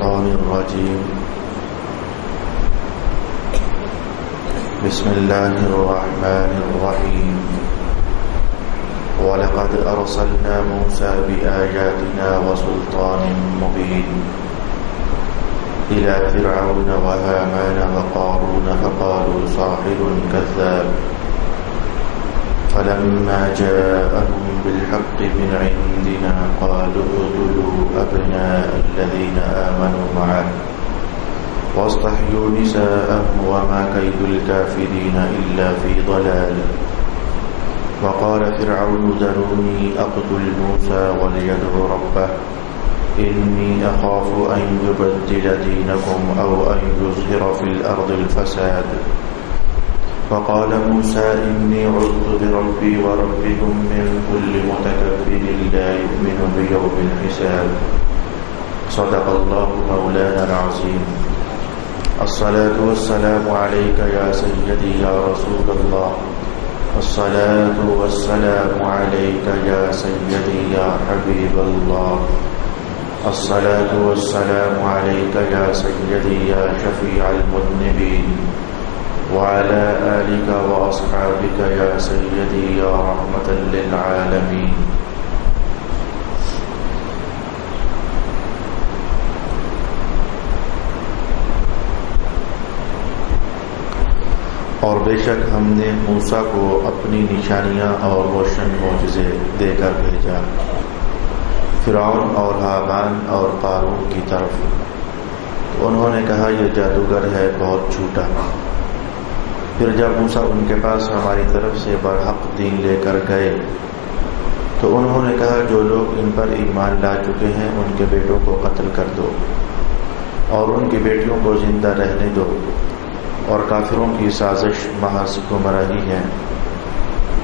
الشيطان الرجيم بسم الله الرحمن الرحيم ولقد أرسلنا موسى بآياتنا وسلطان مبين إلى فرعون وهامان وقارون فقالوا ساحر كذاب فلما جاءهم بالحق من عندنا قالوا اقتلوا أبناء الذين آمنوا معه واستحيوا نساءهم وما كيد الكافرين إلا في ضلال وقال فرعون ذروني أقتل موسى وليدع ربه إني أخاف أن يبدل دينكم أو أن يظهر في الأرض الفساد وقال موسى إني عذت بربي وربكم من كل متكبر لا يؤمن بيوم الحساب صدق الله مولانا العظيم الصلاة والسلام عليك يا سيدي يا رسول الله الصلاة والسلام عليك يا سيدي يا حبيب الله الصلاة والسلام عليك يا سيدي يا شفيع المذنبين وعلى آلك وأصحابك يا سيدي يا رحمة للعالمين اور بے شک ہم نے موسیٰ کو اپنی نشانیاں اور روشن معجزے دے کر بھیجا فرعون اور ہامان اور قارون کی طرف تو انہوں نے کہا یہ جادوگر ہے بہت جھوٹا پھر جب موسیٰ ان کے پاس ہماری طرف سے برحق دین لے کر گئے تو انہوں نے کہا جو لوگ ان پر ایمان لا چکے ہیں ان کے بیٹوں کو قتل کر دو اور ان کی بیٹیوں کو زندہ رہنے دو اور کافروں کی سازش محض گمراہی ہے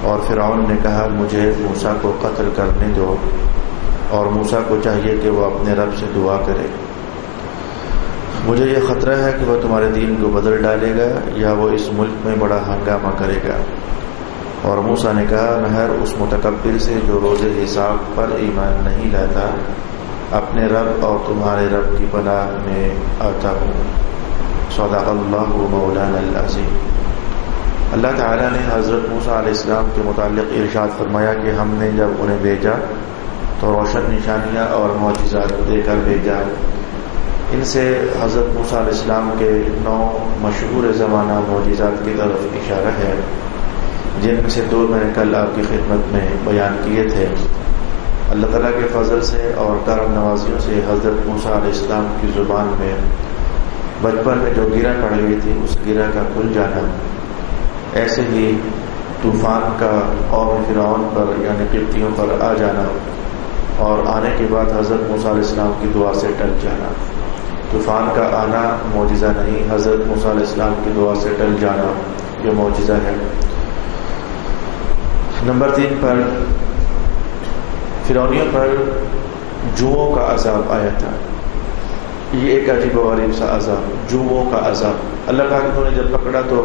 اور فرعون نے کہا مجھے موسیٰ کو قتل کرنے دو اور موسیٰ کو چاہیے کہ وہ اپنے رب سے دعا کرے مجھے یہ خطرہ ہے کہ وہ تمہارے دین کو بدل ڈالے گا یا وہ اس ملک میں بڑا ہنگامہ کرے گا اور موسیٰ نے کہا مہر اس متکبر سے جو روز حساب پر ایمان نہیں لاتا اپنے رب اور تمہارے رب کی پناہ میں آتا ہوں صدق اللہ مولانا العظیم اللہ تعالیٰ نے حضرت موسیٰ علیہ السلام کے متعلق ارشاد فرمایا کہ ہم نے جب انہیں بھیجا تو روشن نشانیاں اور معجزات دے کر بھیجا ان سے حضرت موسیٰ علیہ السلام کے 9 مشہور زمانہ معجزات کی طرف اشارہ ہے جن میں سے 2 میں نے کل آپ کی خدمت میں بیان کیے تھے اللہ تعالیٰ کے فضل سے اور کرم نوازیوں سے حضرت موسیٰ علیہ السلام کی زبان میں بچپن میں جو گرہ پڑ گئی تھی اس گرہ کا کھل جانا ایسے ہی طوفان کا قوم فرعون پر یعنی قبطیوں پر آ جانا اور آنے کے بعد حضرت موسیٰ علیہ السلام کی دعا سے ٹل جانا طوفان کا آنا معجزہ نہیں حضرت موسیٰ علیہ السلام کی دعا سے ٹل جانا یہ معجزہ ہے نمبر 3 پر فرعونیوں پر جوؤں کا عذاب آیا تھا یہ ایک عجیب و غریب سا عذاب جوؤں کا عذاب اللہ پاک نے جب پکڑا تو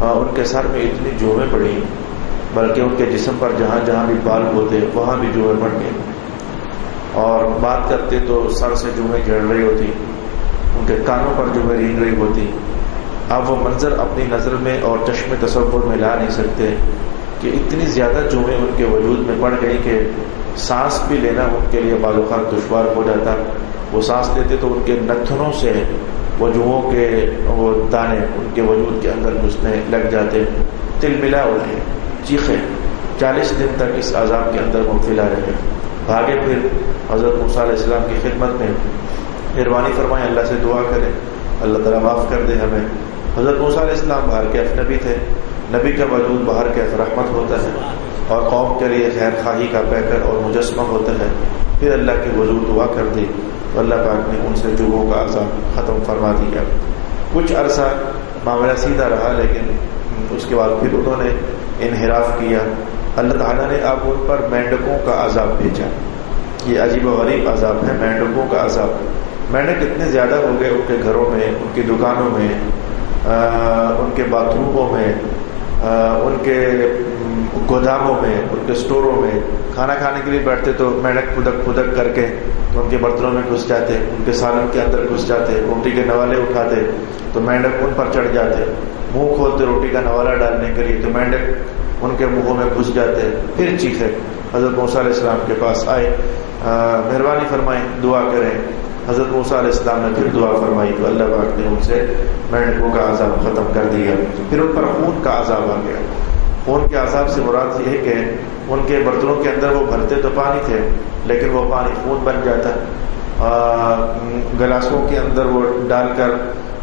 ان کے سر میں اتنی جوئیں پڑی بلکہ ان کے جسم پر جہاں جہاں بھی بال ہوتے وہاں بھی جوئیں پڑ گئے اور بات کرتے تو سر سے جوئیں جھڑ رہی ہوتی ان کے کانوں پر جوئیں رینگ رہی ہوتی آپ وہ منظر اپنی نظر میں اور چشم تصور میں لا نہیں سکتے کہ اتنی زیادہ جوئیں ان کے وجود میں پڑ گئی کہ سانس بھی لینا ان کے لیے بعض اوقات دشوار ہو جاتا وہ سانس لیتے تو ان کے نتھنوں سے وہ جوؤں کے وہ دانے ان کے وجود کے اندر گھسنے لگ جاتے تل ملا اٹھے چیخے 40 دن تک اس عذاب کے اندر مبتلا رہے بھاگے پھر حضرت موسیٰ علیہ السلام کی خدمت میں مہربانی فرمائیں اللہ سے دعا کریں اللہ تعالیٰ معاف کر دے ہمیں حضرت موسیٰ علیہ السلام باہر کے نبی تھے نبی کا وجود باہر کے رحمت ہوتا ہے اور قوم کے لیے خیر خواہی کا پیکر اور مجسمہ ہوتا ہے پھر اللہ کے حضور دعا کر دی تو اللہ پاک نے ان سے جوؤں کا عذاب ختم فرما دیا کچھ عرصہ معاملہ سیدھا رہا لیکن اس کے بعد پھر انہوں نے انحراف کیا اللہ تعالیٰ نے اب ان پر مینڈکوں کا عذاب بھیجا یہ عجیب و غریب عذاب ہے مینڈکوں کا عذاب مینڈک اتنے زیادہ ہو گئے ان کے گھروں میں ان کی دکانوں میں ان کے باتھ روموں میں ان کے گوداموں میں، ان کے سٹوروں میں کھانا کھانے کے لیے بیٹھتے تو مینڈک پھدک کر کے تو ان کے برتنوں میں گھس جاتے، ان کے سالن کے اندر گھس جاتے، روٹی کے نوالے اٹھاتے تو مینڈک ان پر چڑھ جاتے، منہ کھولتے روٹی کا نوالا ڈالنے کے لیے تو مینڈک ان کے منہوں میں گھس جاتے، پھر چیخے۔ حضرت موسیٰ علیہ السلام کے پاس آئے، مہربانی فرمائیں دعا کریں۔ حضرت موسیٰ علیہ السلام نے پھر دعا فرمائی تو اللہ پاک نے ان سے مینڈکوں کا عذاب ختم کر دیا، پھر ان پر خون کا عذاب آ گیا۔ خون کے عذاب سے مراد یہ ہے کہ ان کے برتنوں کے اندر وہ بھرتے تو پانی تھے لیکن وہ پانی خون بن جاتا، گلاسوں کے اندر وہ ڈال کر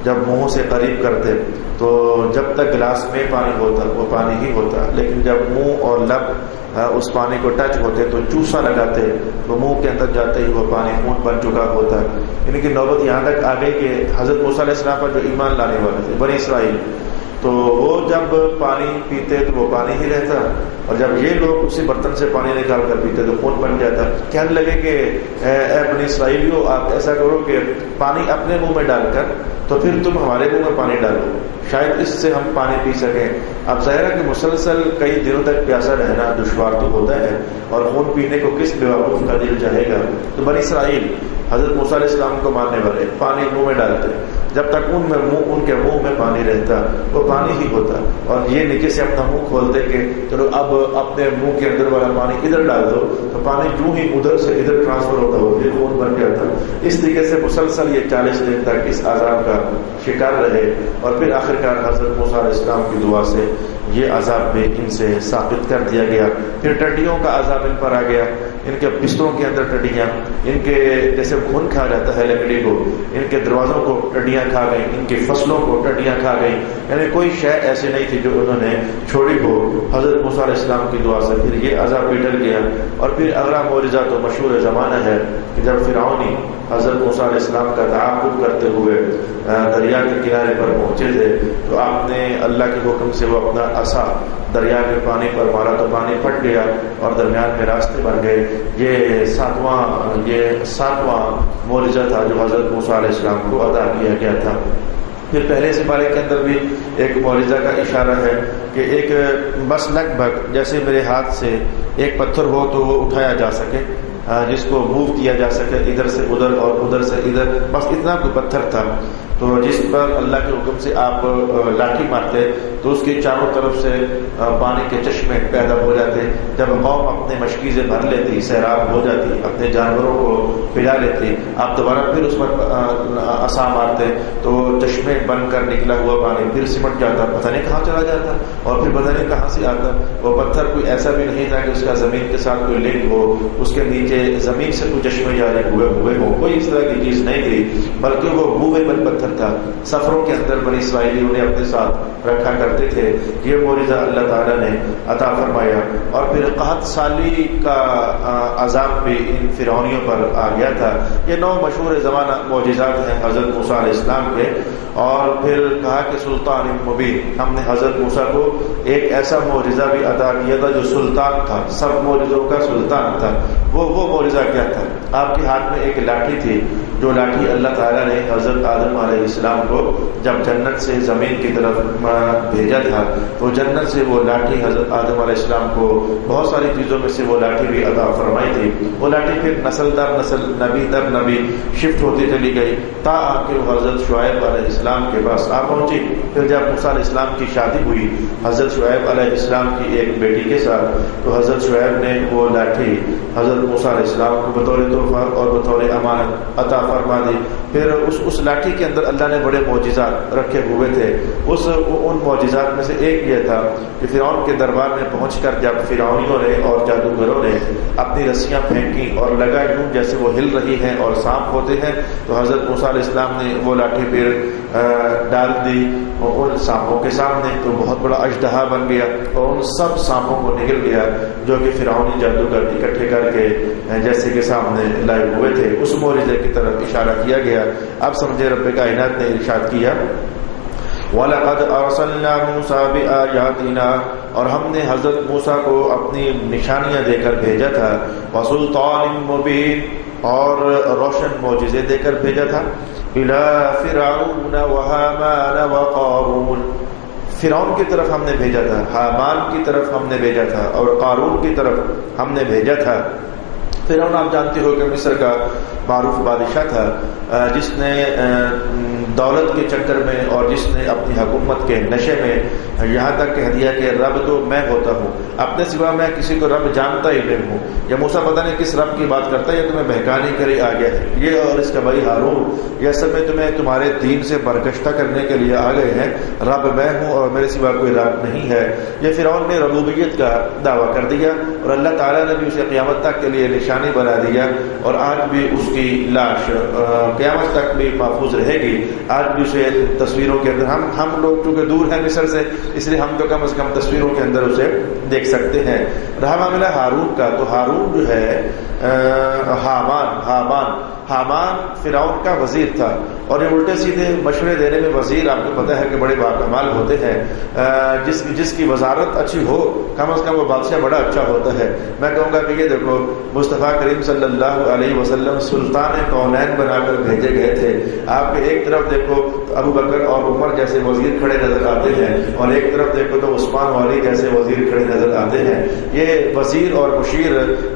جب منہ سے قریب کرتے تو جب تک گلاس میں پانی ہوتا وہ پانی ہی ہوتا، لیکن جب منہ اور لب اس پانی کو ٹچ ہوتے تو چوسا لگاتے تو منہ کے اندر جاتے ہی وہ پانی خون بن چکا ہوتا۔ ان کی نوبت یہاں تک آ گئی کہ حضرت موسیٰ علیہ السلام پر جو ایمان لانے والے تھے بنی اسرائیل، تو وہ جب پانی پیتے تو وہ پانی ہی رہتا، اور جب یہ لوگ اسی برتن سے پانی نکال کر پیتے تو خون بن جاتا۔ کہنے لگے کہ اے بنی اسرائیلیوں، آپ ایسا کرو کہ پانی اپنے منہ میں ڈال کر تو پھر تم ہمارے منہ میں پانی ڈالو، شاید اس سے ہم پانی پی سکیں۔ اب ظاہر ہے کہ مسلسل کئی دنوں تک پیاسا رہنا دشوار تو ہوتا ہے، اور خون پینے کو کس بیوقوف کا دل چاہے گا؟ تو بنی اسرائیل حضرت موسیٰ علیہ السلام کو ماننے والے پانی منہ میں ڈالتے، جب تک ان کے منہ میں پانی رہتا وہ پانی ہی ہوتا، اور یہ نیچے سے اپنا منہ کھولتے کہ چلو اب اپنے منہ کے اندر والا پانی ادھر ڈال دو، تو پانی جو ہی ادھر سے ادھر ٹرانسفر ہوتا ہو پھر خون بن جاتا۔ اس طریقے سے مسلسل یہ 40 دن تک اس عذاب کا شکار رہے، اور پھر آخرکار حضرت موسیٰ علیہ السلام کی دعا سے یہ عذاب بھی ان سے ثابت کر دیا گیا۔ پھر ٹڈیوں کا عذاب ان پر آ گیا، ان کے بستروں کے اندر ٹڈیاں، ان کے جیسے گھن کھا جاتا ہے لکڑی کو، ان کے دروازوں کو ٹڈیاں کھا گئیں، ان کی فصلوں کو ٹڈیاں کھا گئیں، یعنی کوئی شے ایسی نہیں تھی جو انہوں نے چھوڑی ہو۔ حضرت موسیٰ علیہ السلام کی دعا سے پھر یہ عذاب بھی ٹل گیا۔ اور پھر اگلا معجزہ تو مشہور زمانہ ہے کہ جب فرعونی حضرت موسیٰ علیہ السلام کا تعاقب کرتے ہوئے دریا کے کنارے پر پہنچے تھے تو آپ نے اللہ کے حکم سے وہ اپنا عصا دریا کے پانی پر مارا تو پانی پھٹ گیا اور درمیان میں راستے بن گئے۔ یہ ساتواں معجزہ تھا جو حضرت موسیٰ علیہ السلام کو عطا کیا گیا تھا۔ پھر پہلے سپارے کے اندر بھی ایک معجزہ کا اشارہ ہے کہ ایک بس لگ بھگ جیسے میرے ہاتھ سے ایک پتھر ہو تو وہ اٹھایا جا سکے، جس کو موو کیا جا سکے ادھر سے ادھر اور ادھر سے ادھر، بس اتنا کوئی پتھر تھا، تو جس پر اللہ کے حکم سے آپ لاٹھی مارتے تو اس کے چاروں طرف سے پانی کے چشمے پیدا ہو جاتے۔ جب قوم اپنے مشکیزیں بھر لیتی، سیراب ہو جاتی، اپنے جانوروں کو پلا لیتی، آپ دوبارہ پھر اس پر عصا مارتے تو چشمے بن کر نکلا ہوا پانی پھر سمٹ جاتا، پتہ نہیں کہاں چلا جاتا اور پھر پتہ نہیں کہاں سے آتا۔ وہ پتھر کوئی ایسا بھی نہیں تھا کہ اس کا زمین کے ساتھ کوئی لنک ہو، اس کے نیچے زمین سے کوئی چشمے جاری ہوئے ہو، کوئی اس طرح کی چیز نہیں تھی، بلکہ وہ موویبل پتھر تھا۔ سفروں کے اندر بنی اسرائیلی انہیں اپنے ساتھ رکھا کرتے تھے۔ یہ معجزہ اللہ تعالیٰ نے عطا فرمایا۔ اور پھر قحط سالی کا عذاب بھی ان فرعونیوں پر آ گیا تھا۔ یہ 9 مشہور زمانہ معجزات ہیں حضرت موسیٰ علیہ السلام کے۔ اور پھر کہا کہ سلطان مبین، ہم نے حضرت موسیٰ کو ایک ایسا معجزہ بھی عطا کیا تھا جو سلطان تھا، سب معجزوں کا سلطان تھا۔ وہ معجزہ کیا تھا؟ آپ کے ہاتھ میں ایک لاٹھی تھی، جو لاٹھی اللہ تعالیٰ نے حضرت آدم علیہ السلام کو جب جنت سے زمین کی طرف بھیجا تھا تو جنت سے وہ لاٹھی حضرت آدم علیہ السلام کو بہت ساری چیزوں میں سے وہ لاٹھی بھی عطا فرمائی تھی۔ وہ لاٹھی پھر نسل در نسل، نبی در نبی شفٹ ہوتی چلی گئی تا آ کے وہ حضرت شعیب علیہ السلام کے پاس آ پہنچی۔ پھر جب موسیٰ علیہ السلام کی شادی ہوئی حضرت شعیب علیہ السلام کی ایک بیٹی کے ساتھ، تو حضرت شعیب نے وہ لاٹھی حضرت موسیٰ علیہ السلام کو بطور تحفہ اور بطور امانت عطا فرما دی۔ پھر اس لاٹھی کے اندر اللہ نے بڑے معجزات رکھے ہوئے تھے۔ ان معجزات میں سے ایک یہ تھا کہ فرعون کے دربار میں پہنچ کر جب فرعونیوں نے اور جادوگروں نے اپنی رسیاں پھینکی اور لگا یوں جیسے وہ ہل رہی ہیں اور سانپ ہوتے ہیں، تو حضرت موسیٰ علیہ السلام نے وہ لاٹھی پھر ڈال دی ان سانپوں کے سامنے، تو بہت بڑا اژدہا بن گیا اور ان سب سانپوں کو نگل گیا جو کہ فرعونی جادوگر اکٹھے کر کے جیسے کہ سامنے لائے ہوئے تھے۔ اس معجزے کی طرف اشارہ کیا گیا۔ اب سمجھے رب کائنات نے ارشاد کیا وَلَقَدْ أَرْسَلْنَا مُوسَىٰ بِآيَاتِنَا، اور ہم نے حضرت موسیٰ کو اپنی نشانیاں دے کر بھیجا تھا، وَسُلْطَانٍ مُبِينٍ، اور روشن معجزے دے کر بھیجا تھا، إِلَىٰ فِرْعَوْنَ وَهَامَانَ وَقَارُونَ، فرعون کی طرف ہم نے بھیجا تھا، حامان کی طرف ہم نے بھیجا تھا، اور قارون کی طرف ہم نے بھیجا تھا۔ فرعون آپ جانتے ہو کہ مصر کا معروف بادشاہ تھا، جس نے دولت کے چکر میں اور جس نے اپنی حکومت کے نشے میں یہاں تک کہہ دیا کہ رب تو میں ہوتا ہوں، اپنے سوا میں کسی کو رب جانتا ہی نہیں ہوں۔ یا موسیٰ پتہ نہیں کس رب کی بات کرتا ہے، یہ تمہیں بہکانے کے لیے آ گیا ہے، یہ اور اس کا بھائی ہارون یہ اصل میں تمہیں تمہارے دین سے برگشتہ کرنے کے لیے آ گئے ہیں، رب میں ہوں اور میرے سوا کوئی رب نہیں ہے۔ یہ فرعون نے ربوبیت کا دعویٰ کر دیا، اور اللہ تعالیٰ نے بھی اسے قیامت تک کے لیے نشانی بنا دیا، اور آج بھی اس کی لاش قیامت تک بھی محفوظ رہے گی۔ آج بھی اسے تصویروں کے اندر ہم لوگ چونکہ دور ہیں مصر سے، اس لیے ہم تو کم از کم تصویروں کے اندر اسے دیکھ سکتے ہیں۔ رہا معاملہ ہارون کا، تو ہارون جو ہے حامان فرعون کا وزیر تھا، اور یہ الٹے سیدھے مشورے دینے میں وزیر آپ کو پتہ ہے کہ بڑے باکمال ہوتے ہیں۔ جس کی وزارت اچھی ہو کم از کم وہ بادشاہ بڑا اچھا ہوتا ہے۔ میں کہوں گا کہ یہ دیکھو مصطفیٰ کریم صلی اللہ علیہ وسلم سلطان کونین بنا کر بھیجے گئے تھے۔ آپ کے ایک طرف دیکھو ابو بکر اور عمر جیسے وزیر کھڑے نظر آتے ہیں، اور ایک طرف دیکھو تو عثمان والی جیسے وزیر کھڑے نظر آتے ہیں۔ یہ وزیر اور مشیر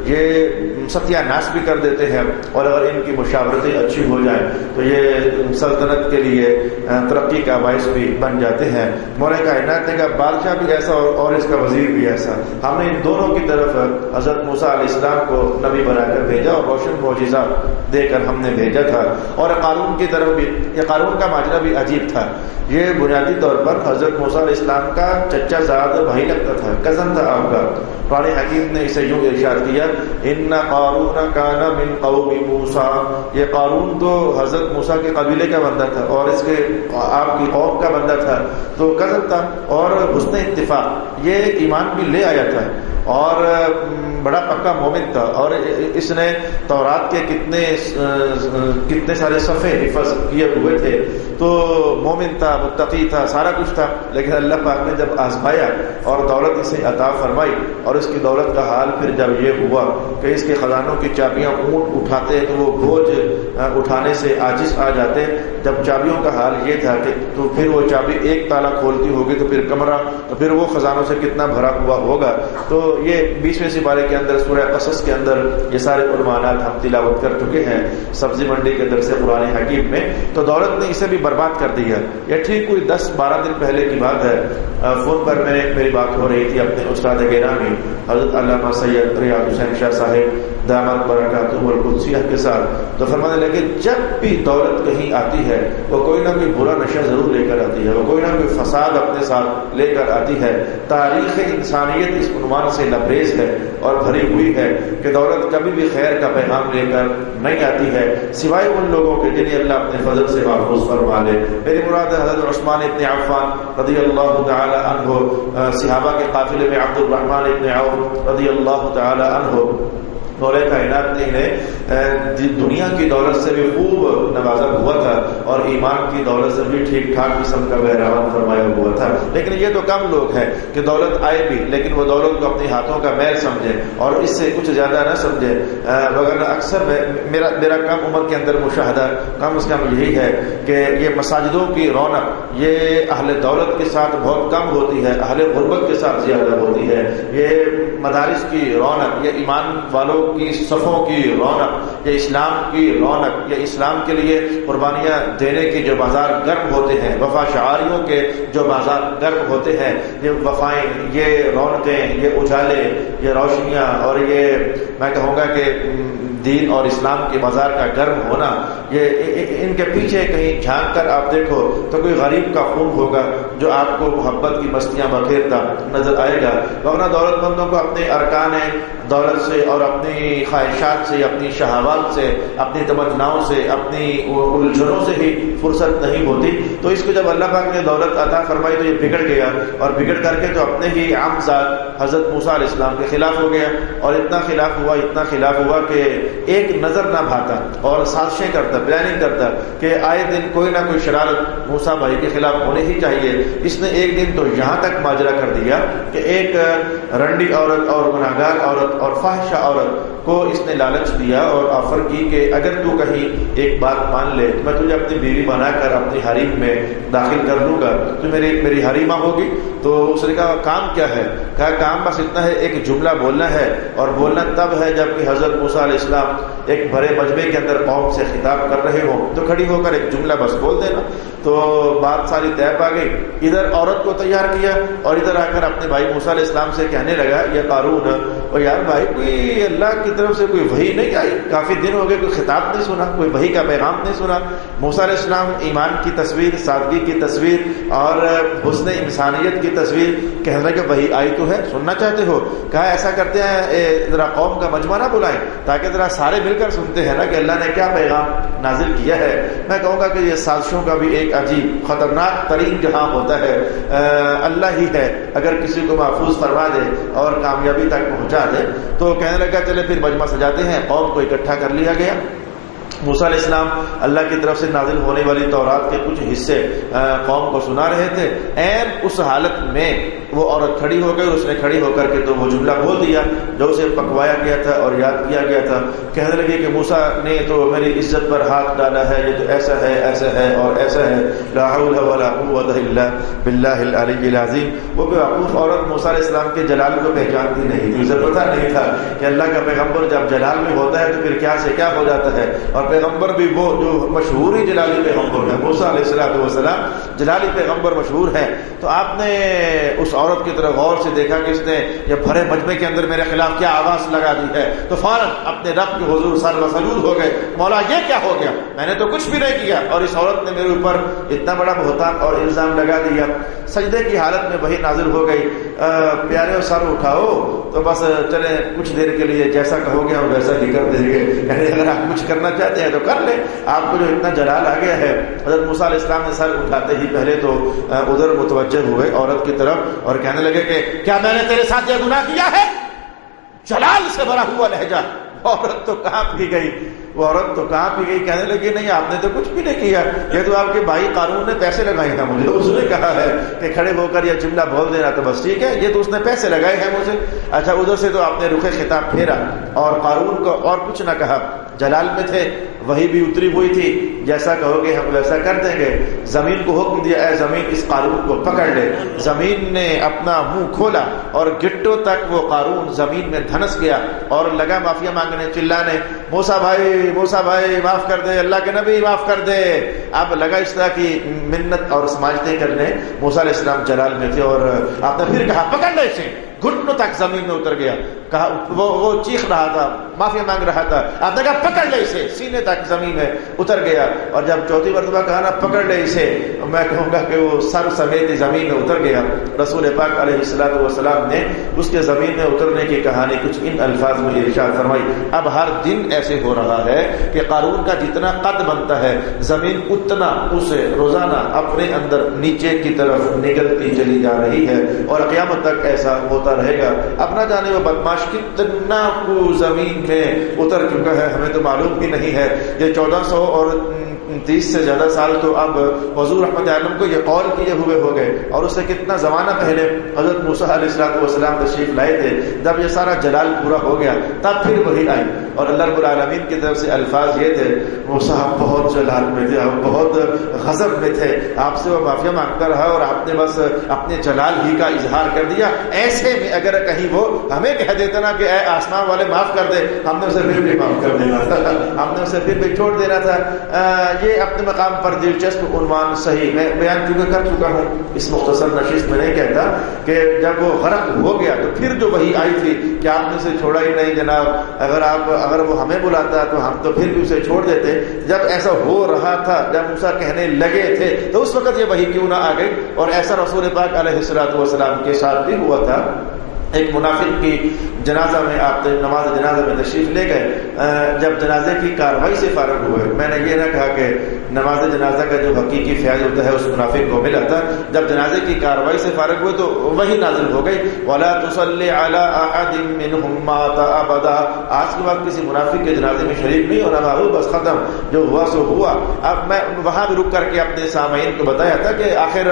یہ ستیہ ناش بھی کر دیتے ہیں، اور اگر ان کی مشاورتیں اچھی ہو جائیں تو یہ سلطنت کے لیے ترقی کا باعث بھی بن جاتے ہیں۔ مولا کائنات نے کہا بادشاہ بھی ایسا اور اس کا وزیر بھی ایسا۔ ہم نے ان دونوں کی طرف حضرت موسیٰ علیہ السلام کو نبی بنا کر بھیجا، اور روشن معجزہ دے کر ہم نے بھیجا تھا۔ اور قارون کی طرف بھی، یہ قارون کا ماجرا بھی عجیب تھا۔ یہ بنیادی طور پر حضرت موسیٰ علیہ السلام کا چچا زاد بھائی لگتا تھا، کزن تھا آپ کا۔ قرآن حکیم نے اسے یوں ارشاد کیا، ان قارون کان من قوم موسیٰ، یہ قارون تو حضرت موسیٰ کے قبیلے کا بندہ تھا اور اس کے آپ کی قوم کا بندہ تھا، تو کزن تھا۔ اور حسن اتفاق یہ ایمان بھی لے آیا تھا، اور بڑا پکا مومن تھا، اور اس نے تورات کے کتنے سارے صفحے حفظ کیے ہوئے تھے، تو مومن تھا، متقی تھا، سارا کچھ تھا۔ لیکن اللہ پاک نے جب آزمایا اور دولت اسے عطا فرمائی، اور اس کی دولت کا حال پھر جب یہ ہوا کہ اس کے خزانوں کی چابیاں اونٹ اٹھاتے تو وہ بوجھ اٹھانے سے عاجز آ جاتے، جب چابیوں کا حال یہ تھا کہ تو پھر وہ چابی ایک تالا کھولتی ہوگی تو پھر کمرہ، تو پھر وہ خزانوں سے کتنا بھرا ہوا ہوگا۔ تو یہ 20ویں سپارے کے اندر سورہ قصص کے اندر یہ سارے عنوانات ہم تلاوت کر چکے ہیں سبزی منڈی کے درس قرآن حکیم میں۔ تو دولت نے اسے بھی برباد کر دیا۔ یہ ٹھیک کوئی 10-12 دن پہلے کی بات ہے، فون پر میری بات ہو رہی تھی اپنے استاد گرامی حضرت علامہ سید ریاض حسین شاہ صاحب دامت برکاتہ القدسیہ کے ساتھ، تو فرمانے لگے جب بھی دولت کہیں آتی ہے وہ کوئی نہ کوئی برا نشہ ضرور لے کر آتی ہے، وہ کوئی نہ کوئی فساد اپنے ساتھ لے کر آتی ہے۔ تاریخ انسانیت اس عنوان سے لبریز ہے اور بھری ہوئی ہے کہ دولت کبھی بھی خیر کا پیغام لے کر نہیں آتی ہے، سوائے ان لوگوں کے جنہیں اللہ اپنے فضل سے محفوظ فرما لے۔ میری مراد حضرت عثمان ابن عفان رضی اللہ تعالی عنہ، صحابہ کے قافلے میں عبد الرحمن ابن عوف رضی اللہ تعالی عنہ، مولا کائنات نے انہیں دنیا کی دولت سے بھی خوب نوازا ہوا تھا، اور ایمان کی دولت سے بھی ٹھیک ٹھاک قسم کا بہرام فرمایا ہوا تھا۔ لیکن یہ تو کم لوگ ہیں کہ دولت آئے بھی لیکن وہ دولت کو اپنے ہاتھوں کا میل سمجھے اور اس سے کچھ زیادہ نہ سمجھے، وغیرہ اکثر میرا کم عمر کے اندر مشاہدہ کم از کم یہی ہے کہ یہ مساجدوں کی رونق یہ اہل دولت کے ساتھ بہت کم ہوتی ہے، اہل غربت کے ساتھ زیادہ ہوتی ہے۔ یہ مدارس کی رونق، یہ ایمان والوں کی صفوں کی رونق، یہ اسلام کی رونق، یہ اسلام کے لیے قربانیاں دینے کے جو بازار گرم ہوتے ہیں، وفا شعاریوں کے جو بازار گرم ہوتے ہیں، یہ وفائیں، یہ رونقیں، یہ اجالے، یہ روشنیاں، اور یہ میں کہوں گا کہ دین اور اسلام کے بازار کا گرم ہونا، یہ ان کے پیچھے کہیں جھانک کر آپ دیکھو تو کوئی غریب کا خون ہوگا جو آپ کو محبت کی مستیاں بکھیرتا نظر آئے گا، ورنہ دولت مندوں کو اپنے ارکان دولت سے اور اپنی خواہشات سے، اپنی شہوات سے، اپنی تمناؤں سے، اپنی الجھنوں سے ہی فرصت نہیں ہوتی۔ تو اس کو جب اللہ پاک نے دولت عطا فرمائی تو یہ بگڑ گیا، اور بگڑ کر کے تو اپنے ہی عام ذات حضرت موسیٰ علیہ السلام کے خلاف ہو گیا، اور اتنا خلاف ہوا کہ ایک نظر نہ بھاتا اور سازشیں کرتا، پلاننگ کرتا کہ آئے دن کوئی نہ کوئی شرارت موسیٰ بھائی کے خلاف ہونے ہی چاہیے۔ اس نے ایک دن تو یہاں تک ماجرا کر دیا کہ ایک رنڈی عورت اور گناہگار عورت اور فاحشہ عورت کو اس نے لالچ دیا اور آفر کی کہ اگر تو کہیں ایک بات مان لے میں تجھے اپنی بیوی بنا کر اپنی حریم میں داخل کر لوں گا، تو میری حریمہ ہوگی۔ تو اس نے کہا کام کیا ہے؟ کہا کام بس اتنا ہے، ایک جملہ بولنا ہے، اور بولنا تب ہے جب کہ حضرت موسیٰ علیہ السلام ایک بھرے مجمع کے اندر قوم سے خطاب کر رہے ہوں تو کھڑی ہو کر ایک جملہ بس بول دینا۔ تو بات ساری طے پا گئی، ادھر عورت کو تیار کیا اور ادھر آ کر اپنے بھائی موسیٰ علیہ السلام سے کہنے لگا یہ قارون، اور یار بھائی کوئی اللہ کی طرف سے کوئی وحی نہیں آئی، کافی دن ہو گئے کوئی خطاب نہیں سنا، کوئی وحی کا پیغام نہیں سنا۔ موسیٰ علیہ السلام ایمان کی تصویر، سادگی کی تصویر اور حسن انسانیت کی تصویر، کہنے لگے وحی آئی تو ہے، سننا چاہتے ہو؟ کہا ایسا کرتے ہیں ذرا قوم کا مجمع نہ بلائیں تاکہ ذرا سارے مل کر سنتے ہیں نا کہ اللہ نے کیا پیغام نازل کیا ہے۔ میں کہوں گا کہ یہ سازشوں کا بھی ایک عجیب خطرناک ترین جہاں ہوتا ہے اللہ ہی ہے، اگر کسی کو محفوظ فرما دے اور کامیابی تک پہنچا دے۔ تو کہنے لگا چلے پھر مجمع سجاتے ہیں، قوم کو اکٹھا کر لیا گیا۔ موسیٰ علیہ السلام اللہ کی طرف سے نازل ہونے والی تورات کے کچھ حصے قوم کو سنا رہے تھے، عین اس حالت میں وہ عورت کھڑی ہو گئی، اس نے کھڑی ہو کر کے تو وہ جملہ بول دیا جو اسے پکوایا گیا تھا اور یاد کیا گیا تھا۔ کہنے لگے کہ موسیٰ نے تو میری عزت پر ہاتھ ڈالا ہے، یہ تو ایسا ہے ایسا ہے اور ایسا ہے، لا حول ولا قوت الا باللہ العلی العظیم۔ وہ بیوقوف عورت موسیٰ علیہ السلام کے جلال کو پہچانتی نہیں تھی، اسے پتہ نہیں تھا کہ اللہ کا پیغمبر جب جلال میں ہوتا ہے تو پھر کیا سے کیا ہو جاتا ہے، اور پیغمبر بھی وہ جو مشہور ہی جلالی پیغمبر ہے، موسیٰ علیہ السلام جلالی پیغمبر مشہور ہے۔ تو آپ نے اس عورت کی طرف غور سے دیکھا کہ اس نے یہ بھرے مجمع کے اندر میرے خلاف کیا آواز لگا دی ہے، تو فوراً اپنے رب کے حضور سر وسجود ہو گئے، مولا یہ کیا ہو گیا، میں نے تو کچھ بھی نہیں کیا اور اس عورت نے میرے اوپر اتنا بڑا بہتان اور الزام لگا دیا۔ سجدے کی حالت میں وہی نازل ہو گئی، پیارے سر اٹھاؤ تو بس چلیں کچھ دیر کے لیے جیسا کہو گے ہم ویسا ہی کر دیں گے، یعنی اگر آپ کچھ کرنا چاہتے ہیں تو کر لیں، آپ کو جو اتنا جلال آ گیا ہے۔ حضرت موسیٰ علیہ السلام نے سر اٹھاتے ہی پہلے تو ادھر متوجہ ہوئے عورت کی طرف اور کہنے لگے کہ کیا میں نے تیرے ساتھ یہ گناہ کیا ہے؟ جلال سے بھرا ہوا لہجہ۔ عورت تو کانپ کی گئی، وہ عورت تو کہاں پی گئی، کہنے لگی نہیں آپ نے تو کچھ بھی نہیں کیا، یہ تو آپ کے بھائی قارون نے پیسے لگائے ہیں مجھے، اس نے کہا ہے کہ کھڑے ہو کر یہ جملہ بول دینا تو بس ٹھیک ہے، یہ تو اس نے پیسے لگائے ہیں مجھے۔ اچھا ادھر سے تو آپ نے رخ خطاب پھیرا اور قارون کو اور کچھ نہ کہا، جلال میں تھے، وہی بھی اتری ہوئی تھی، جیسا کہو گے ہم ویسا کر دیں گے۔ زمین کو حکم دیا اے زمین اس قارون کو پکڑ لے، زمین نے اپنا منہ کھولا اور گٹوں تک وہ قارون زمین میں دھنس گیا اور لگا معافیا مانگنے چلانے، موسیٰ بھائی معاف کر دے، اللہ کے نبی معاف کر دے۔ اب لگا اس طرح کی منت اور سماجتیں کرنے۔ موسیٰ علیہ السلام جلال میں تھے اور آپ نے پھر کہا پکڑ لے اسے، گھٹنوں تک زمین میں اتر گیا، کہا وہ چیخ رہا تھا، معافی مانگ رہا تھا، آپ نے کہا پکڑ لے اسے، سینے تک زمین میں اتر گیا، اور جب چوتھی مرتبہ کہا نا پکڑ لے اسے، میں کہوں گا کہ وہ سر سمیت زمین میں اتر گیا۔ رسول پاک علیہ السلام نے اس کے زمین میں اترنے کی کہانی کچھ ان الفاظ میں ارشاد فرمائی، اب ہر دن ایسے ہو رہا ہے کہ قارون کا جتنا قد بنتا ہے زمین اتنا اسے روزانہ اپنے اندر نیچے کی طرف نگلتی چلی جا رہی ہے، اور قیامت تک ایسا ہوتا رہے گا۔ اپنا جانے وہ بدماش کتنا کو زمین میں اتر چکا ہے ہمیں تو معلوم ہی نہیں ہے۔ یہ 1430 سے زیادہ سال تو اب حضور رحمت عالم کو یہ قول کیے ہوئے ہو گئے، اور اس سے کتنا زمانہ پہلے حضرت موسیٰ علیہ السلام تشریف لائے تھے، جب یہ سارا جلال پورا ہو گیا تب پھر وہی آئی، اور اللہ رب العالمین کی طرف سے الفاظ یہ تھے موسیٰ بہت جلال میں تھے، بہت غضب میں تھے، آپ سے وہ معافی مانگتا رہا اور آپ نے بس اپنے جلال ہی کا اظہار کر دیا۔ ایسے میں اگر کہیں وہ ہمیں کہہ دیتا نا کہ اے آسمان والے معاف کر دے، ہم نے اسے پھر بھی معاف کر دینا تھا، ہم نے اسے پھر بھی چھوڑ دینا تھا۔ یہ اپنے مقام پر دلچسپ عنوان صحیح میں بیان چونکہ کر چکا ہوں، اس مختصر نشست میں نہیں کہتا کہ جب وہ غرق ہو گیا تو پھر جو وہی آئی تھی کہ آپ نے اسے چھوڑا ہی نہیں جناب، اگر وہ ہمیں بلاتا تو ہم تو پھر بھی اسے چھوڑ دیتے۔ جب ایسا ہو رہا تھا، جب موسیٰ کہنے لگے تھے تو اس وقت یہ وحی کیوں نہ آ گئی، اور ایسا رسول پاک علیہ السلام کے ساتھ بھی ہوا تھا۔ ایک منافق کی جنازہ میں آپ نماز جنازہ میں تشریف لے گئے، جب جنازے کی کاروائی سے فارغ ہوئے، میں نے یہ نہ کہا کہ نماز جنازہ کا جو حقیقی فیض ہوتا ہے اس منافق کو ملا تھا، جب جنازے کی کاروائی سے فارغ ہوئے تو وہی نازل ہو گئی وَلَا تُصَلِّ عَلَىٰ أَحَدٍ مِّنْهُمْ مَاتَ أَبَدًا، آج کے بعد کسی منافق کے جنازے میں شریک نہیں ہونا، بس ختم، جو ہوا سو ہوا۔ اب میں وہاں بھی رک کر کے اپنے سامعین کو بتایا تھا کہ آخر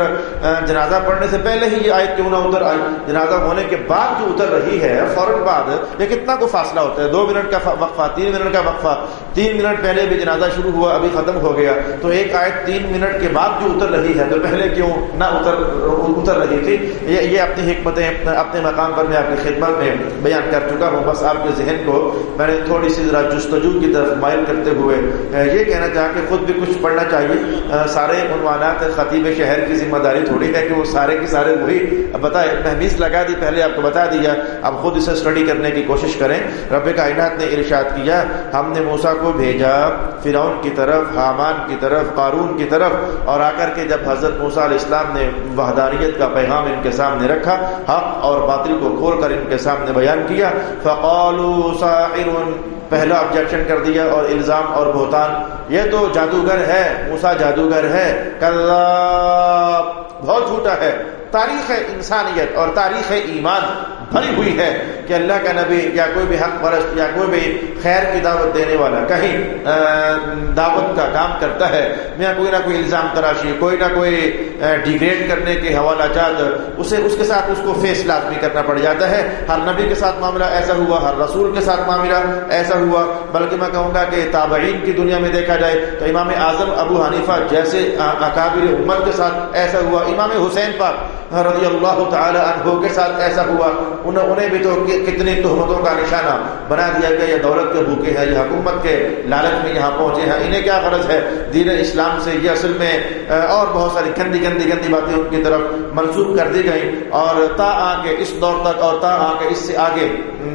جنازہ پڑھنے سے پہلے ہی یہ آیت کیوں نہ اتر آئی، جنازہ ہونے کے بعد بعد جو اتر رہی ہے فوراً بعد، یہ کتنا کو فاصلہ ہوتا ہے، 2 منٹ کا وقفہ، 3 منٹ کا وقفہ، 3 منٹ پہلے بھی جنازہ شروع ہوا ابھی ختم ہو گیا، تو ایک آیت 3 منٹ کے بعد جو اتر رہی ہے تو پہلے کیوں نہ اتر رہی تھی؟ یہ اپنی حکمتیں اپنے مقام پر میں آپ کی خدمت میں بیان کر چکا ہوں. بس آپ کے ذہن کو میں نے تھوڑی سی ذرا جستجو کی طرف مائل کرتے ہوئے یہ کہنا چاہا کہ خود بھی کچھ پڑھنا چاہیے. سارے عنوانات خطیب شہر کی ذمہ داری تھوڑی ہے کہ وہ سارے کے سارے وہی بتائے. محمیز لگا دی، پہلے آپ کو بتا دیا، اب خود اسے اسٹڈی کرنے کی کوشش کریں. رب کائنات نے ارشاد کیا ہم نے موسیٰ کو بھیجا فرعون کی طرف، حامان کی طرف، قارون کی طرف، اور آ کر کے جب حضرت موسیٰ علیہ السلام نے وحدانیت کا پیغام ان کے سامنے رکھا، حق اور باطل کو کھول کر ان کے سامنے بیان کیا، فقالوا ساحر، پہلا آبجیکشن کر دیا اور الزام اور بہتان، یہ تو جادوگر ہے، موسیٰ جادوگر ہے، کذاب، بہت جھوٹا ہے. تاریخ انسانیت اور تاریخ ایمان بھری ہوئی ہے کہ اللہ کا نبی یا کوئی بھی حق پرست یا کوئی بھی خیر کی دعوت دینے والا کہیں دعوت کا کام کرتا ہے، میں کوئی نہ کوئی الزام تراشی، کوئی نہ کوئی ڈیگریڈ کرنے کے حوالہ جات اس کے ساتھ اس کو فیس لازمی کرنا پڑ جاتا ہے. ہر نبی کے ساتھ معاملہ ایسا ہوا، ہر رسول کے ساتھ معاملہ ایسا ہوا، بلکہ میں کہوں گا کہ تابعین کی دنیا میں دیکھا جائے تو امام اعظم ابو حنیفہ جیسے اکابر امت کے ساتھ ایسا ہوا، امام حسین پاک رضی اللہ تعالی عنہ کے ساتھ ایسا ہوا. انہیں بھی تو کتنی تہمتوں کا نشانہ بنا دیا گیا، یہ دولت کے بھوکے ہیں، یہ حکومت کے لالچ میں یہاں پہنچے ہیں، انہیں کیا غرض ہے دین اسلام سے. یہ اصل میں اور بہت ساری گندی گندی گندی باتیں ان کی طرف منسوب کر دی گئیں. اور تا آگے اس دور تک اور تا آگے اس سے آگے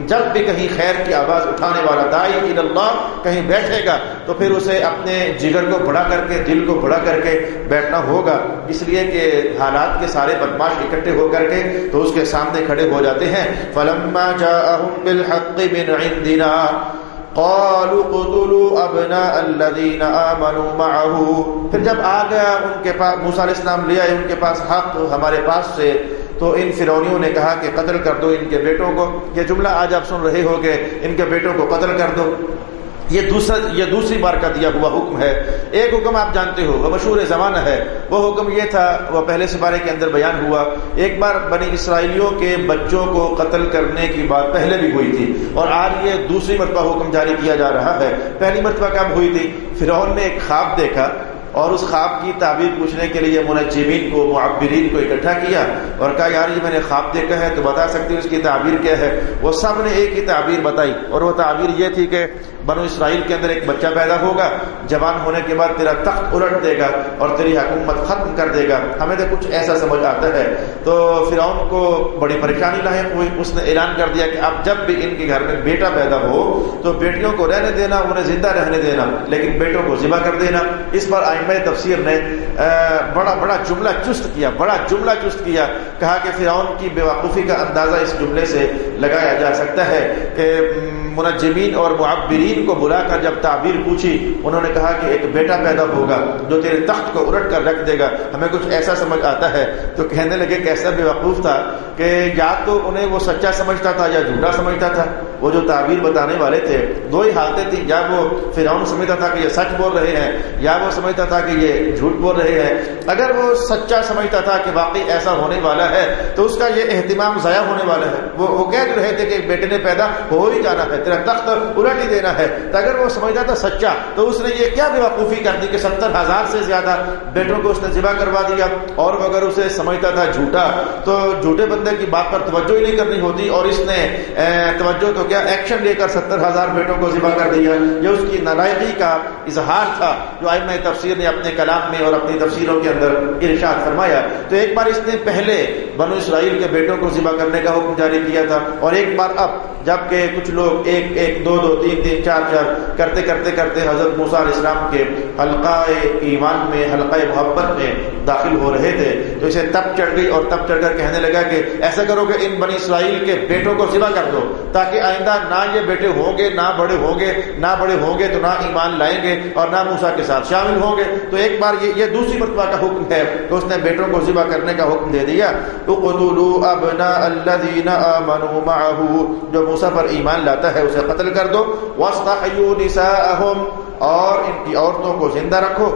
جب بھی کہیں خیر کی آواز اٹھانے والا داعی الی اللہ کہیں بیٹھے گا تو پھر اسے اپنے جگر کو بڑا کر کے، دل کو بڑا کر کے بیٹھنا ہوگا، اس لیے کہ حالات کے سارے بدماش اکٹھے ہو کر کے تو اس کے سامنے کھڑے ہو جاتے ہیں. فلما جاءهم بالحق من عندنا قالوا اقتلوا ابناء الذين آمنوا معه، پھر جب آ گیا ان کے پاس موسیٰ علیہ السلام لے آئے ان کے پاس حق ہمارے پاس سے، تو ان فرعونیوں نے کہا کہ قتل کر دو ان کے بیٹوں کو. یہ جملہ آج آپ سن رہے ہو کہ ان کے بیٹوں کو قتل کر دو، یہ دوسری بار کا دیا ہوا حکم ہے. ایک حکم آپ جانتے ہو، وہ مشہور زمانہ ہے، وہ حکم یہ تھا، وہ پہلے سپارے کے اندر بیان ہوا. ایک بار بنی اسرائیلیوں کے بچوں کو قتل کرنے کی بات پہلے بھی ہوئی تھی، اور آج یہ دوسری مرتبہ حکم جاری کیا جا رہا ہے. پہلی مرتبہ کب ہوئی تھی؟ فرعون نے ایک خواب دیکھا اور اس خواب کی تعبیر پوچھنے کے لیے منجمین کو، معبرین کو اکٹھا کیا اور کہا یار یہ میں نے خواب دیکھا ہے تو بتا سکتی ہوں اس کی تعبیر کیا ہے؟ وہ سب نے ایک ہی تعبیر بتائی، اور وہ تعبیر یہ تھی کہ بنو اسرائیل کے اندر ایک بچہ پیدا ہوگا، جوان ہونے کے بعد تیرا تخت الٹ دے گا اور تیری حکومت ختم کر دے گا. ہمیں تو کچھ ایسا سمجھ آتا ہے. تو فرعون کو بڑی پریشانی لاحق ہوئی. اس نے اعلان کر دیا کہ اب جب بھی ان کے گھر میں بیٹا پیدا ہو تو بیٹیوں کو رہنے دینا، انہیں زندہ رہنے دینا، لیکن بیٹوں کو ذبح کر دینا. اس پر ائمہ تفسیر نے بڑا جملہ چست کیا، کہا کہ فرعون کی بیوقوفی کا اندازہ اس جملے سے لگایا جا سکتا ہے کہ منجمین اور معبرین کو بلا کر جب تعبیر پوچھی، انہوں نے کہا کہ ایک بیٹا پیدا ہوگا جو تیرے تخت کو الٹ کر رکھ دے گا. ہمیں کچھ ایسا سمجھ آتا ہے. تو کہنے لگے کیسا بے وقوف تھا کہ یا تو انہیں وہ سچا سمجھتا تھا یا جھوٹا سمجھتا تھا. وہ جو تعبیر بتانے والے تھے دو ہی حالتیں تھیں، یا وہ فرعون سمجھتا تھا کہ یہ سچ بول رہے ہیں یا وہ سمجھتا تھا کہ یہ جھوٹ بول رہے ہیں. اگر وہ سچا سمجھتا تھا کہ واقعی ایسا ہونے والا ہے تو اس کا یہ اہتمام ضائع ہونے والا ہے. وہ کہہ جو رہے تھے کہ ایک بیٹے نے پیدا ہو ہی جانا ہے، تیرا تخت الٹ ہی دینا ہے. تو اگر وہ سمجھتا تھا سچا تو اس نے یہ کیا بے وقوفی کر دی کہ 70,000 سے زیادہ بیٹوں کو اس نے ذبح کروا دیا. اور وہ اگر اسے سمجھتا تھا جھوٹا تو جھوٹے بندے کی بات پر توجہ ہی نہیں کرنی ہوتی، اور اس نے توجہ تو کیا ایکشن لے کر 70,000 بیٹوں کو ذبح کر دیا. یہ اس کی نالائقی کا اظہار تھا جو ائمہ تفسیر نے اپنے کلام میں اور اپنی تفسیروں کے اندر ارشاد فرمایا. تو ایک بار اس نے پہلے بنو اسرائیل کے بیٹوں کو ذبح کرنے کا حکم جاری کیا تھا، اور ایک بار اب جبکہ کچھ لوگ ایک دو تین چار کرتے حضرت موسیٰ علیہ السلام کے حلقہ ایمان میں، حلقہ محبت میں داخل ہو رہے تھے تو اسے تب چڑھ گئی، اور تب چڑھ کر کہنے لگا کہ ایسا کرو کہ ان بنی اسرائیل کے بیٹوں کو ذبح کر دو تاکہ آئندہ نہ یہ بیٹے ہوں گے، نہ بڑے ہوں گے تو نہ ایمان لائیں گے اور نہ موسیٰ کے ساتھ شامل ہوں گے. تو ایک بار یہ دوسری مرتبہ کا حکم ہے کہ اس نے بیٹوں کو ذبح کرنے کا حکم دے دیا. اقتلوا ابناء الذین آمنوا معه، جو موسیٰ پر ایمان لاتا ہے اسے قتل کر دو. واستحیوا نساءهم، اور ان کی عورتوں کو زندہ رکھو.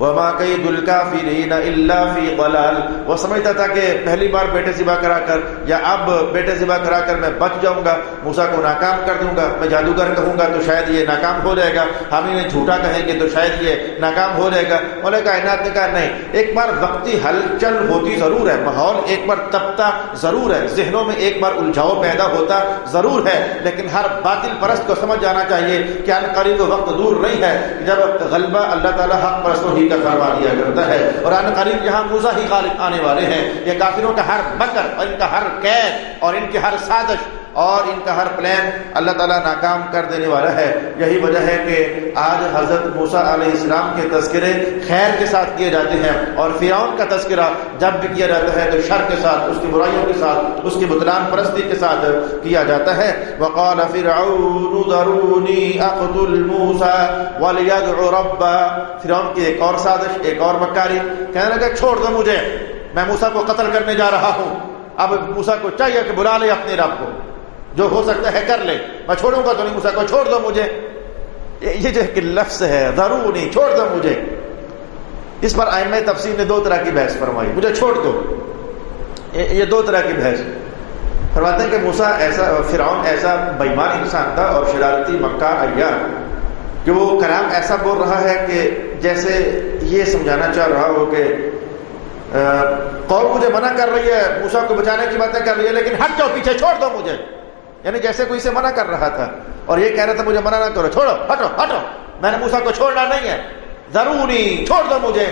وما کید الکافرین الا فی ضلال، وہ سمجھتا تھا کہ پہلی بار بیٹے ذبح کرا کر یا اب بیٹے ذبح کرا کر میں بچ جاؤں گا، موسیٰ کو ناکام کر دوں گا، میں جادوگر کہوں گا تو شاید یہ ناکام ہو جائے گا، ہم انہیں جھوٹا کہیں گے تو شاید یہ ناکام ہو جائے گا۔ مولا کائنات نے کہا نہیں، ایک بار وقتی ہلچل ہوتی ضرور ہے، ماحول ایک بار تبتا ضرور ہے، ذہنوں میں ایک بار الجھاؤ پیدا ہوتا ضرور ہے، لیکن ہر باطل پرست کو سمجھ جانا چاہیے کہ ان قریب وقت دور نہیں ہے جب غلبہ اللہ تعالیٰ حق پرستوں ہی کا فرما دیا کرتا ہے، اور ان قریب یہاں موسیٰ ہی غالب آنے والے ہیں۔ یہ کافروں کا ہر مکر اور ان کا ہر قید اور ان کی ہر سازش اور ان کا ہر پلان اللہ تعالیٰ ناکام کر دینے والا ہے۔ یہی وجہ ہے کہ آج حضرت موسیٰ علیہ السلام کے تذکرے خیر کے ساتھ کیے جاتے ہیں، اور فرعون کا تذکرہ جب بھی کیا جاتا ہے تو شر کے ساتھ، اس کی برائیوں کے ساتھ، اس کی بطلان پرستی کے ساتھ کیا جاتا ہے۔ وقال فرعون ذرونی اقتل موسیٰ ولیدع ربہ، فرعون کی ایک اور سازش، ایک اور مکاری، کہنے لگا چھوڑ دو مجھے، میں موسیٰ کو قتل کرنے جا رہا ہوں۔ اب موسیٰ کو چاہیے کہ بلا لے اپنے رب کو، جو ہو سکتا ہے کر لے، میں چھوڑوں گا تو نہیں، موسیٰ کو چھوڑ دو مجھے۔ یہ جو ایک لفظ ہے ذرونی، چھوڑ دو مجھے، اس پر ائمہ تفسیر نے دو طرح کی بحث فرمائی، مجھے چھوڑ دو، یہ دو طرح کی بحث فرماتے ہیں کہ موسیٰ فرعون ایسا بے ایمان انسان تھا اور شرارتی مکار عیار کہ وہ کلام ایسا بول رہا ہے کہ جیسے یہ سمجھانا چاہ رہا ہو کہ قوم مجھے منع کر رہی ہے، موسیٰ کو بچانے کی باتیں کر رہی ہے، لیکن ہٹ جاؤ پیچھے، چھوڑ دو مجھے، یعنی جیسے کوئی سے منع کر رہا تھا اور یہ کہہ رہا تھا مجھے منع نہ کرو، چھوڑو، ہٹو ہٹو، میں نے موسیٰ کو چھوڑنا نہیں ہے، ضروری چھوڑ دو مجھے۔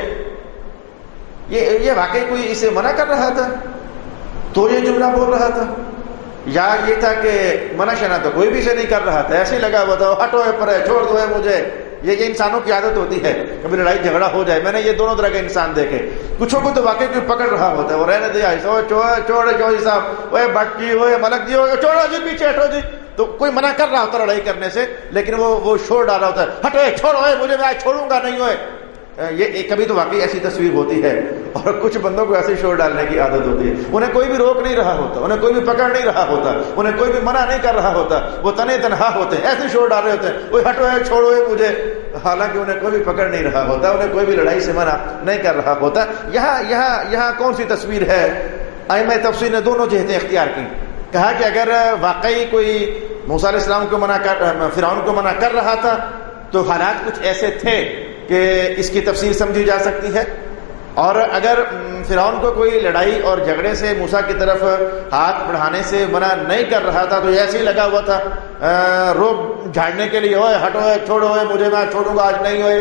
یہ واقعی کوئی اسے منع کر رہا تھا تو یہ جملہ بول رہا تھا، یا یہ تھا کہ منع شنا تو کوئی بھی سے نہیں کر رہا تھا، ایسے ہی لگا ہوا تھا، ہٹو ہے پر ہے، چھوڑ دو ہے مجھے۔ یہ انسانوں کی عادت ہوتی ہے، کبھی لڑائی جھگڑا ہو جائے، میں نے یہ دونوں طرح کے انسان دیکھے، کچھوں کو تو واقعی کوئی پکڑ رہا ہوتا ہے، وہ رہنے دیا چھوڑے جوہی صاحب، وہ بٹ جی، وہ ملک جی، چھوڑو جی پیچھے ہٹو جی، تو کوئی منع کر رہا ہوتا لڑائی کرنے سے، لیکن وہ شور ڈالا ہوتا ہے، ہٹو چھوڑو مجھے، میں چھوڑوں گا نہیں ہوئے۔ یہ کبھی تو واقعی ایسی تصویر ہوتی ہے، اور کچھ بندوں کو ایسے شور ڈالنے کی عادت ہوتی ہے، انہیں کوئی بھی روک نہیں رہا ہوتا، انہیں کوئی بھی پکڑ نہیں رہا ہوتا، انہیں کوئی بھی منع نہیں کر رہا ہوتا، وہ تنے تنہا ہوتے ہیں، ایسے شور ڈال رہے ہوتے ہیں، وہ ہٹو چھوڑو مجھے، حالانکہ انہیں کوئی بھی پکڑ نہیں رہا ہوتا، انہیں کوئی بھی لڑائی سے منع نہیں کر رہا ہوتا۔ یہاں کون سی تصویر ہے؟ ائمہ تفسیر نے دونوں جہتیں اختیار کی، کہا کہ اگر واقعی کوئی موسیٰ علیہ السلام کو فرعون کو منع کر رہا تھا تو حالات کچھ ایسے تھے کہ اس کی تفسیر سمجھی جا سکتی ہے، اور اگر فرعون کو کوئی لڑائی اور جھگڑے سے موسیٰ کی طرف ہاتھ بڑھانے سے منع نہیں کر رہا تھا تو ایسے ہی لگا ہوا تھا روب جھاڑنے کے لیے، ہوئے ہٹو چھوڑو مجھے، میں چھوڑوں گا آج نہیں ہوئے،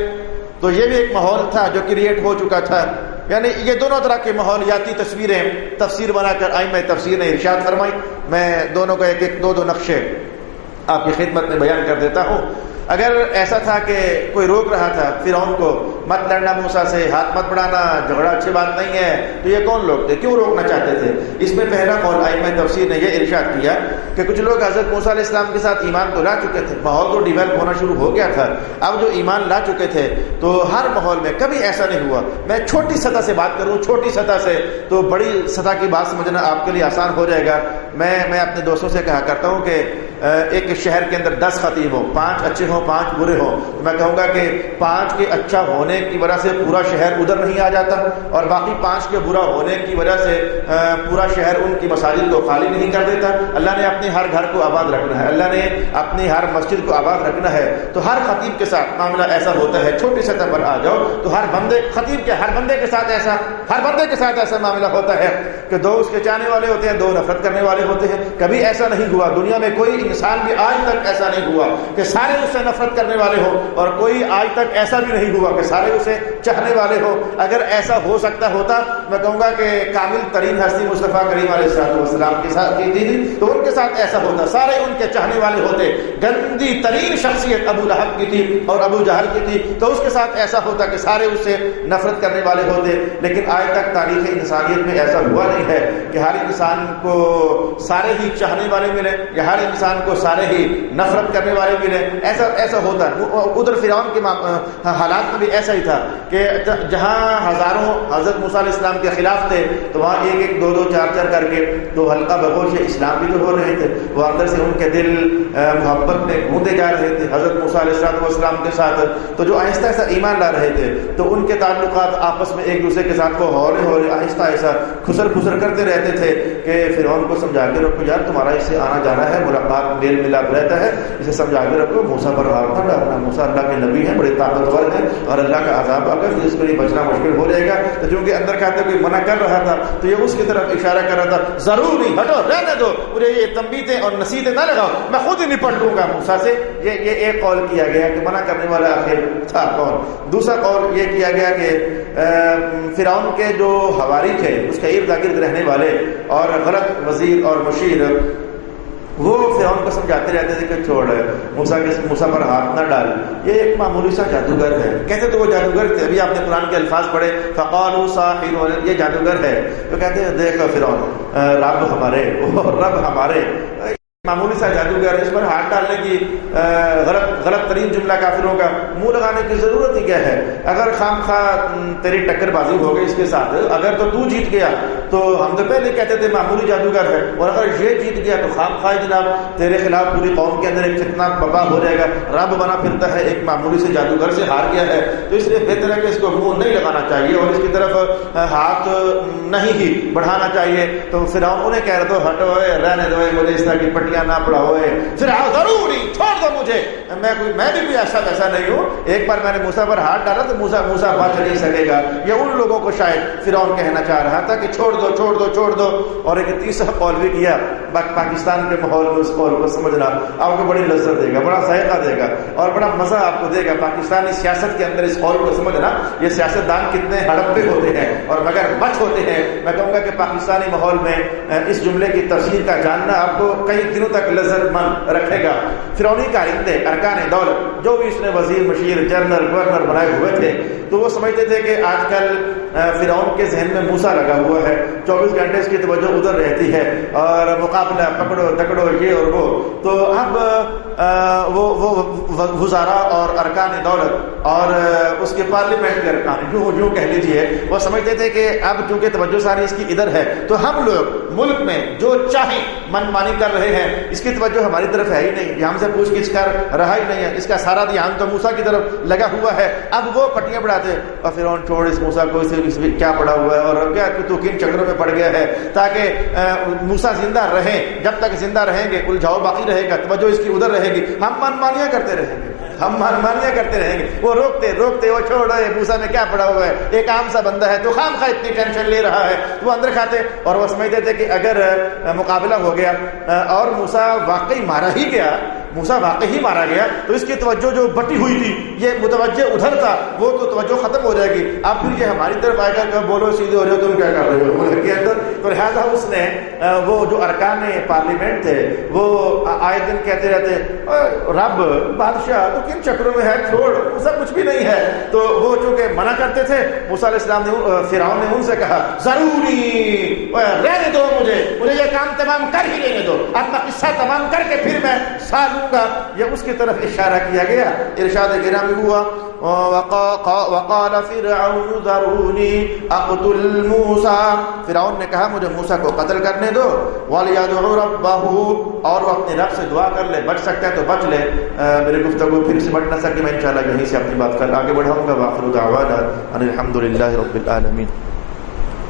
تو یہ بھی ایک ماحول تھا جو کریٹ ہو چکا تھا۔ یعنی یہ دونوں طرح کے ماحولیاتی تصویریں تفسیر بنا کر ائمہ تفسیر نے ارشاد فرمائی۔ میں دونوں کا ایک دو نقشے آپ کی خدمت میں بیان کر دیتا ہوں۔ اگر ایسا تھا کہ کوئی روک رہا تھا فرعون کو، مت لڑنا موسیٰ سے، ہاتھ مت بڑھانا، جھگڑا اچھی بات نہیں ہے، تو یہ کون لوگ تھے، کیوں روکنا چاہتے تھے؟ اس میں پہلا قول ائمہ تفسیر نے یہ ارشاد کیا کہ کچھ لوگ حضرت موسیٰ علیہ السلام کے ساتھ ایمان تو لا چکے تھے، ماحول تو ڈیولپ ہونا شروع ہو گیا تھا، اب جو ایمان لا چکے تھے تو ہر ماحول میں کبھی ایسا نہیں ہوا، میں چھوٹی سطح سے بات کروں، چھوٹی سطح سے تو بڑی سطح کی بات سمجھنا آپ کے لیے آسان ہو جائے گا۔ میں اپنے دوستوں سے کہا کرتا ہوں کہ ایک شہر کے اندر 10 خطیب ہوں، 5 اچھے ہوں 5 برے ہوں، تو میں کہوں گا کہ 5 کے اچھا ہونے کی وجہ سے پورا شہر ادھر نہیں آ جاتا، اور باقی 5 کے برا ہونے کی وجہ سے پورا شہر ان کی مساجد کو خالی نہیں کر دیتا۔ اللہ نے اپنے ہر گھر کو آباد رکھنا ہے، اللہ نے اپنی ہر مسجد کو آباد رکھنا ہے، تو ہر خطیب کے ساتھ معاملہ ایسا ہوتا ہے، چھوٹی سطح پر آ جاؤ تو ہر بندے کے ساتھ ایسا معاملہ ہوتا ہے کہ 2 اس کے چاہنے والے ہوتے ہیں، 2 نفرت کرنے والے ہوتے ہیں۔ کبھی ایسا نہیں ہوا، دنیا میں کوئی انسان بھی آج تک ایسا نہیں ہوا کہ سارے اس سے نفرت کرنے والے ہو، اور کوئی آج تک ایسا بھی نہیں ہوا کہ سارے اسے چاہنے والے ہو۔ اگر ایسا ہو سکتا ہوتا، میں کہوں گا کہ کامل ترین ہستی مصطفیٰ کریم علیہ السلام کے ساتھ کی تھی تو ان کے ساتھ ایسا ہوتا، سارے ان کے چاہنے والے ہوتے۔ گندی ترین شخصیت ابو لہب کی تھی اور ابو جہل کی تھی، تو اس کے ساتھ ایسا ہوتا کہ سارے اس سے نفرت کرنے والے ہوتے۔ لیکن آج تک تاریخ انسانیت میں ایسا ہوا نہیں ہے کہ ہر انسان کو سارے ہی چاہنے والے ملے، یا ہر انسان کو سارے ہی نفرت کرنے والے ملے، ایسا ہوتا ہے۔ ادھر فرعون کے حالات میں بھی ایسا ہی تھا کہ جہاں ہزاروں حضرت موسیٰ علیہ السلام کے خلاف تھے تو وہاں ایک ایک دو دو چار چار کر کے تو حلقہ بگوش اسلام بھی تو ہو رہے تھے، وہ اندر سے ان کے دل محبت میں گھومتے جا رہے تھے حضرت موسیٰ علیہ السلام کے ساتھ۔ تو جو آہستہ آہستہ ایمان لا رہے تھے تو ان کے تعلقات آپس میں ایک دوسرے کے ساتھ کو ہولے آہستہ آہستہ خسر کرتے رہتے تھے کہ فرعون کو سمجھا کے رکھو یار تمہارا اس سے آنا جانا ہے، ملاقات میل ملاپ رہتا ہے، اسے سمجھا کے رکھو، موسیٰ پر ہاتھ نہ ڈالنا، موسیٰ اللہ کے نبی ہیں، بڑے طاقتور ہیں اور اللہ کا عذاب آ کر اس کے لیے بچنا مشکل ہو جائے گا۔ تو چونکہ اندر کہتے کوئی منع کر رہا تھا تو یہ اس کی طرف اشارہ کر رہا تھا، ضرور نہیں ہٹو، رہنے دو، مجھے یہ تنبیہیں اور نصیحتیں نہ لگاؤ، میں خود ہی نپٹ لوں گا موسیٰ سے۔ یہ ایک قول کیا گیا کہ منع کرنے والا آخر تھا کون۔ دوسرا قول یہ کیا گیا کہ فرعون کے جو حواری تھے، اس کے ارد گرد رہنے والے اور غلط وزیر اور مشیر، وہ فرعون کو سمجھاتے رہتے تھے کہ چھوڑ موسیٰ پر ہاتھ نہ ڈال، یہ ایک معمولی سا جادوگر ہے۔ کہتے تو وہ جادوگر تھے، ابھی آپ نے قرآن کے الفاظ پڑھے فقالوا ساحر، یہ جادوگر ہے۔ تو کہتے ہیں دیکھو فرعون رب ہمارے معمولی سا جادوگر، اس پر ہاتھ ڈالنے کی غلط ترین جملہ کافروں کا، منہ لگانے کی ضرورت ہی کیا ہے؟ اگر خام خواہ تیری ٹکر بازی ہو گئی اس کے ساتھ، اگر تو جیت گیا تو ہم تو پہلے کہتے تھے معمولی جادوگر ہے، اور اگر یہ جیت گیا تو خام خواہ جناب تیرے خلاف پوری قوم کے اندر ایک فتنہ بپا ہو جائے گا، رب بنا پھرتا ہے، ایک معمولی سے جادوگر سے ہار گیا ہے، تو اس لیے بہتر ہے کہ اس کو منہ نہیں لگانا چاہیے اور اس کی طرف ہاتھ نہیں ہی بڑھانا چاہیے۔ تو فرعون انہیں کہہ رہا تو ہٹو، رہنے دو، مجھے اس طرح کی پٹیاں نہ پڑھاؤ، پھر ضروری چھوڑ دو مجھے، میں بھی کوئی ایسا نہیں ہوں، ایک بار میں نے موسیٰ پر ہاتھ ڈالا تو موسیٰ بچ نہیں سکے گا۔ یہ ان لوگوں کو شاید فرعون کہنا چاہ رہا تھا کہ چھوڑ دو۔ اور ایک تیسرا قول بھی کیا، پاکستان کے ماحول میں اس قول کو سمجھنا آپ کو بڑی لذت دے گا، بڑا ذائقہ دے گا اور بڑا مزہ آپ کو دے گا۔ پاکستانی سیاست کے اندر اس قول کو سمجھنا، یہ سیاستدان کتنے ہڑپے ہوتے ہیں اور مگر بچ ہوتے ہیں۔ میں کہوں گا کہ پاکستانی ماحول میں اس جملے کی تفسیر کا جاننا آپ کو کئی دنوں تک لذت مند رکھے گا۔ فرعونی کارندے ارکان دولت جو بھی اس نے وزیر مشیر جنرل گورنر بنائے ہوئے تھے، تو وہ سمجھتے تھے کہ آج کل فرعون کے ذہن میں موسیٰ لگا ہوا ہے، 24 گھنٹے اس کی توجہ ادھر رہتی ہے اور مقابلہ پکڑو دکڑو یہ اور وہ۔ تو اب وہ وزراء اور ارکان دولت اور اس کے پارلیمنٹ کے ارکان جو کہہ لیجیے، وہ سمجھتے تھے کہ اب چونکہ توجہ ساری اس کی ادھر ہے تو ہم لوگ ملک میں جو چاہیں من مانی کر رہے ہیں، اس کی توجہ ہماری طرف ہے ہی نہیں، یہ ہم سے پوچھ گچھ کر رہا ہی نہیں ہے، اس کا سارا دھیان تو موسیٰ کی طرف لگا ہوا ہے۔ اب وہ پٹیاں بڑھاتے اور فرعون چھوڑ اس موسیٰ کو، اس میں کیا پڑا ہوا ہے اور کیا تو کن چکروں میں پڑ گیا ہے، تاکہ موسیٰ زندہ رہیں، جب تک زندہ رہیں گے الجھاؤ باقی رہے گا، توجہ اس کی ادھر رہے گی، ہم منمانیاں کرتے رہیں گے۔ وہ روکتے وہ چھوڑ رہے موسیٰ میں کیا پڑا ہوا ہے، ایک عام سا بندہ ہے تو خام خواہ اتنی ٹینشن لے رہا ہے، وہ اندر کھاتے اور وہ سمجھتے تھے کہ اگر مقابلہ ہو گیا اور موسیٰ واقعی مارا گیا تو اس کی توجہ جو بٹی ہوئی تھی یہ متوجہ ادھر تھا، وہ تو توجہ ختم ہو جائے گی، اب پھر یہ ہماری طرف آئے گا کہ بولو سیدھے ہو جاؤ، تم کیا کر رہے ہو ملک کے اندر۔ تو لہٰذا اس نے وہ جو ارکان پارلیمنٹ تھے وہ آئے دن کہتے رہتے رب بادشاہ تو کن چکروں میں ہے، چھوڑ، موسیٰ کچھ بھی نہیں ہے۔ تو وہ چونکہ منع کرتے تھے، موسیٰ علیہ السلام نے فرعون نے ان سے کہا ضروری رہنے دو، مجھے یہ کام تمام کر ہی لینے دو، اپنا قصہ تمام کر کے پھر میں ساتھ لوں گا۔ یہ اس کی طرف اشارہ کیا گیا۔ ارشاد گرامی ہوا وقال فرعون ذرونی اقتل موسیٰ، فرعون نے کہا مجھے موسیٰ کو قتل کرنے دو، وَلْيَدْعُ رَبَّهُ، اور وہ اپنے رب سے دعا کر لے، بچ سکتا ہے تو بچ لے۔ میری گفتگو پھر سے بڑھ نہ سکی، میں انشاءاللہ یہیں سے اپنی بات کر آگے بڑھاؤں گا۔ وآخر دعوانا ان الحمد للہ رب العالمین۔